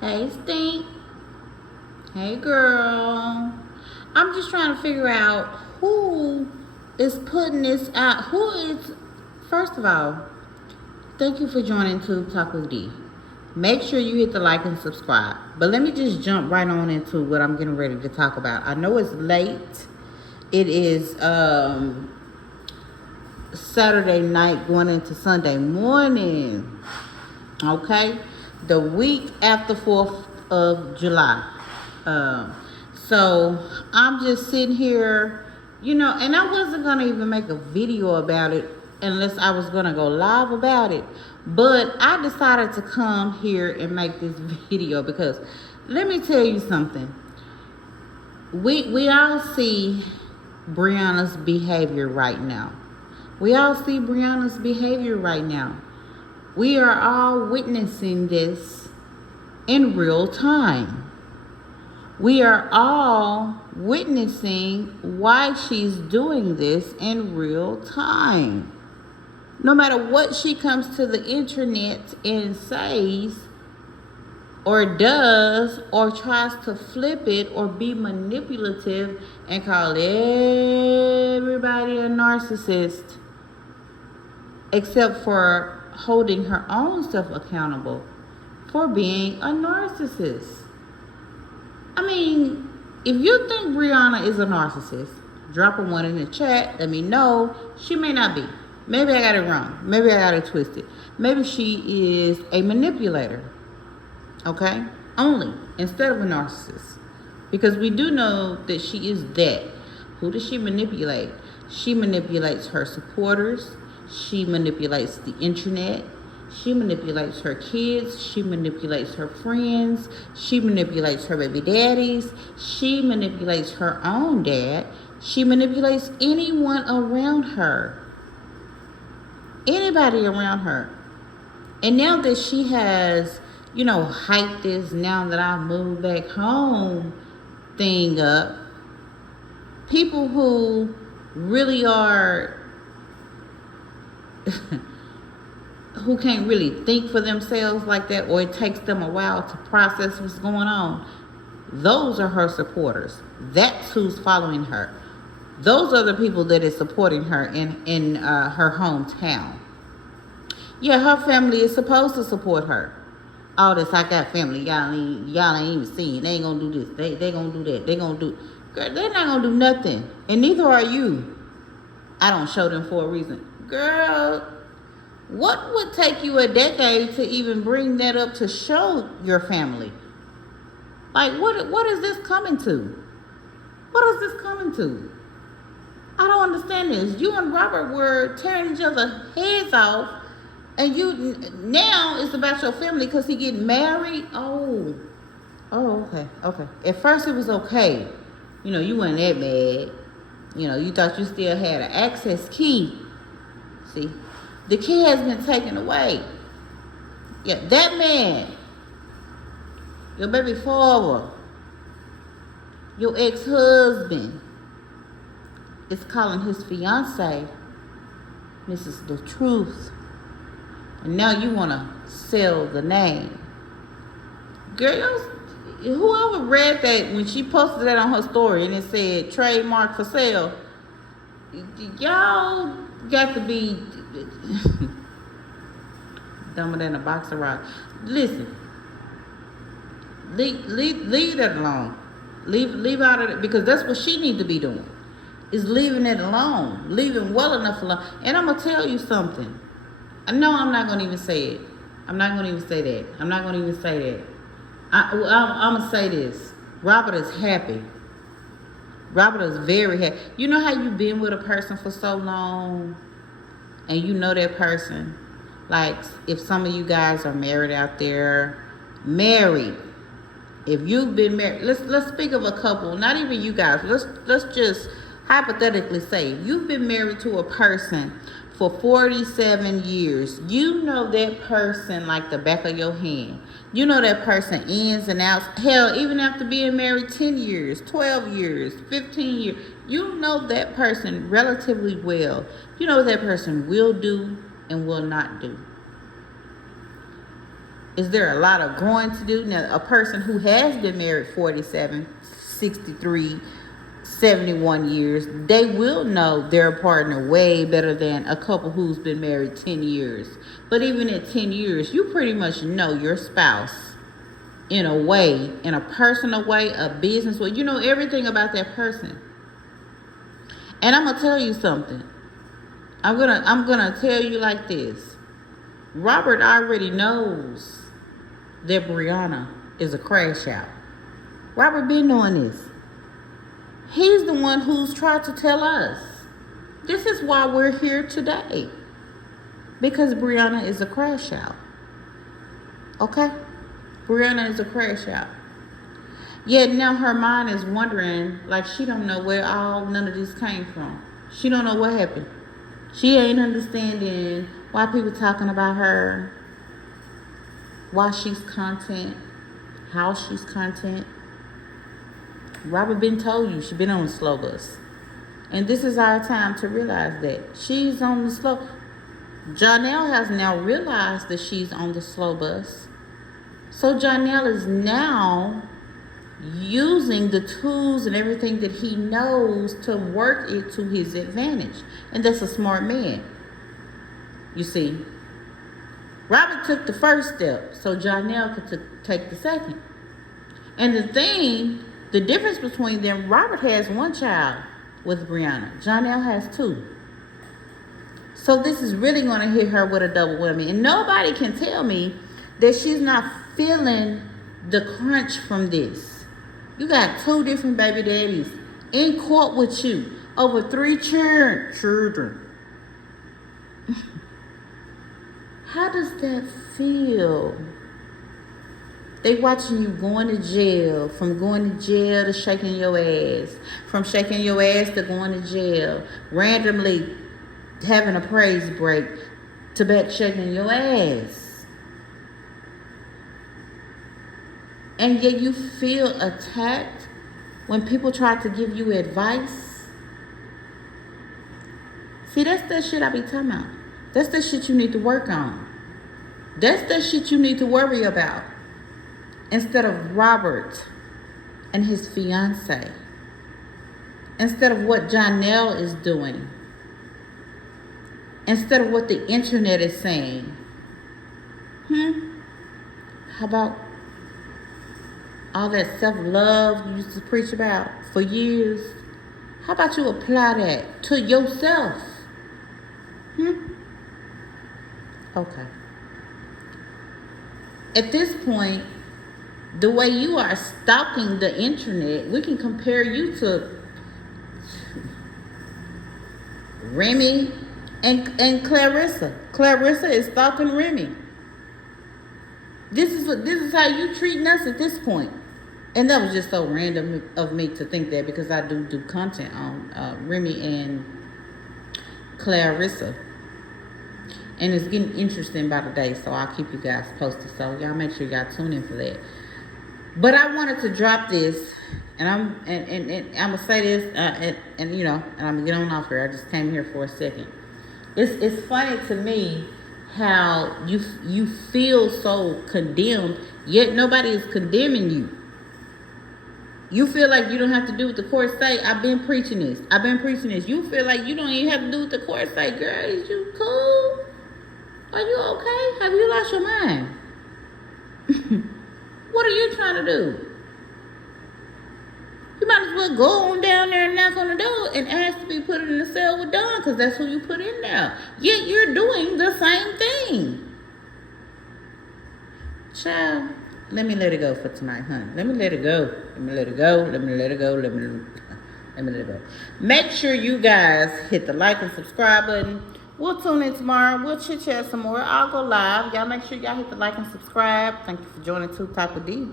Hey, Stink. Hey, girl. I'm just trying to figure out who is putting this out. Who is, first of all, thank you for joining Tube Talk with D. Make sure you hit the like and subscribe. But let me just jump right on into what I'm getting ready to talk about. I know it's late. It is Saturday night going into Sunday morning. Okay? The week after 4th of July. Um, so I'm just sitting here, and I wasn't going to even make a video about it unless I was going to go live about it. But I decided to come here and make this video because let me tell you something. We all see Briana's behavior right now. We all see Briana's behavior right now. We are all witnessing this in real time. We are all witnessing why she's doing this in real time. No matter what she comes to the internet and says or does or tries to flip it or be manipulative and call everybody a narcissist, except for holding her own self accountable for being a narcissist. I mean, if you think Briana is a narcissist, drop a one in the chat. Let me know. She may not be. Maybe I got it wrong. Maybe I got it twisted. Maybe she is a manipulator. Okay? Only. Instead of a narcissist. Because we do know that she is that. Who does she manipulate? She manipulates her supporters. She manipulates the internet. She manipulates her kids. She manipulates her friends. She manipulates her baby daddies. She manipulates her own dad. She manipulates anyone around her. Anybody around her. And now that she has, hyped this now that I moved back home thing up, people who really are who can't really think for themselves like that, or it takes them a while to process what's going on, those are her supporters. That's who's following her. Those are the people that is supporting her in her hometown. Yeah, her family is supposed to support her. All this, I got family, y'all ain't even seen. They ain't gonna do this. They gonna do that. They gonna do. Girl, they're not gonna do nothing, and neither are you. I don't show them for a reason, girl. What would take you a decade to even bring that up to show your family? Like, what is this coming to? What is this coming to? I don't understand this. You and Robert were tearing each other's heads off, and now it's about your family because he getting married. Oh, okay. At first it was okay. You weren't that bad. You thought you still had an access key. See? The key has been taken away. Yeah, that man, your baby father, your ex-husband, is calling his fiance Mrs. LaTruth. And now you want to sell the name. Girls, whoever read that when she posted that on her story and it said trademark for sale, y'all got to be dumber than a box of rocks. Listen, leave that alone. Leave out of it, because that's what she need to be doing. Is leaving it alone, leaving well enough alone. And I'm gonna tell you something. I know I'm not gonna even say it. I'm not gonna even say that. I'm I'm gonna say this. Robert is happy. Robert is very happy. You know how you've been with a person for so long, and you know that person. Like, if some of you guys are married out there, if you've been married, let's speak of a couple. Not even you guys. Let's just hypothetically say you've been married to a person for 47 years. You know that person like the back of your hand. You know that person ins and outs. Hell, even after being married 10 years, 12 years, 15 years, you know that person relatively well. You know what that person will do and will not do. Is there a lot of growing to do? Now, a person who has been married 47, 63, 71 years, they will know their partner way better than a couple who's been married 10 years. But even at 10 years, you pretty much know your spouse in a way, in a personal way, a business way. You know everything about that person. And I'm gonna tell you something. I'm gonna tell you like this. Robert already knows that Briana is a crash out. Robert been knowing this. He's the one who's tried to tell us. This is why we're here today. Because Briana is a crash out. Okay? Briana is a crash out. Yet now her mind is wondering, like she don't know where none of this came from. She don't know what happened. She ain't understanding why people talking about her, why she's content, how she's content. Robert been told you she been on the slow bus. And this is our time to realize that she's on the slow. Janelle has now realized that she's on the slow bus. So Janelle is now using the tools and everything that he knows to work it to his advantage. And that's a smart man. You see, Robert took the first step, so Janelle could take the second. And the difference between them, Robert has one child with Briana. Janelle has two. So this is really going to hit her with a double whammy. And nobody can tell me that she's not feeling the crunch from this. You got two different baby daddies in court with you over 3 children. How does that feel? They watching you going to jail, from going to jail to shaking your ass, from shaking your ass to going to jail, randomly having a praise break to back shaking your ass. And yet you feel attacked when people try to give you advice. See, that's that shit I be talking about. That's the shit you need to work on. That's the shit you need to worry about. Instead of Robert and his fiance. Instead of what Janelle is doing. Instead of what the internet is saying. How about all that self-love you used to preach about for years? How about you apply that to yourself? Okay. At this point, the way you are stalking the internet, we can compare you to Remy and Clarissa. Clarissa is stalking Remy. This is how you treating us at this point. And that was just so random of me to think that, because I do content on Remy and Clarissa. And it's getting interesting by the day, so I'll keep you guys posted. So y'all make sure y'all tune in for that. But I wanted to drop this, and I'm gonna say this, and you know, and I'm gonna get on off here. I just came here for a second. It's funny to me how you feel so condemned, yet nobody is condemning you. You feel like you don't have to do what the court say. I've been preaching this. You feel like you don't even have to do what the court say. Girl, is you cool? Are you okay? Have you lost your mind? What are you trying to do? You might as well go on down there and knock on the door and ask to be put in the cell with Don, because that's who you put in there. Yet you're doing the same thing. Child, let me let it go for tonight, honey. Let me let it go. Make sure you guys hit the like and subscribe button. We'll tune in tomorrow. We'll chit chat some more. I'll go live. Y'all make sure y'all hit the like and subscribe. Thank you for joining Two Type of D.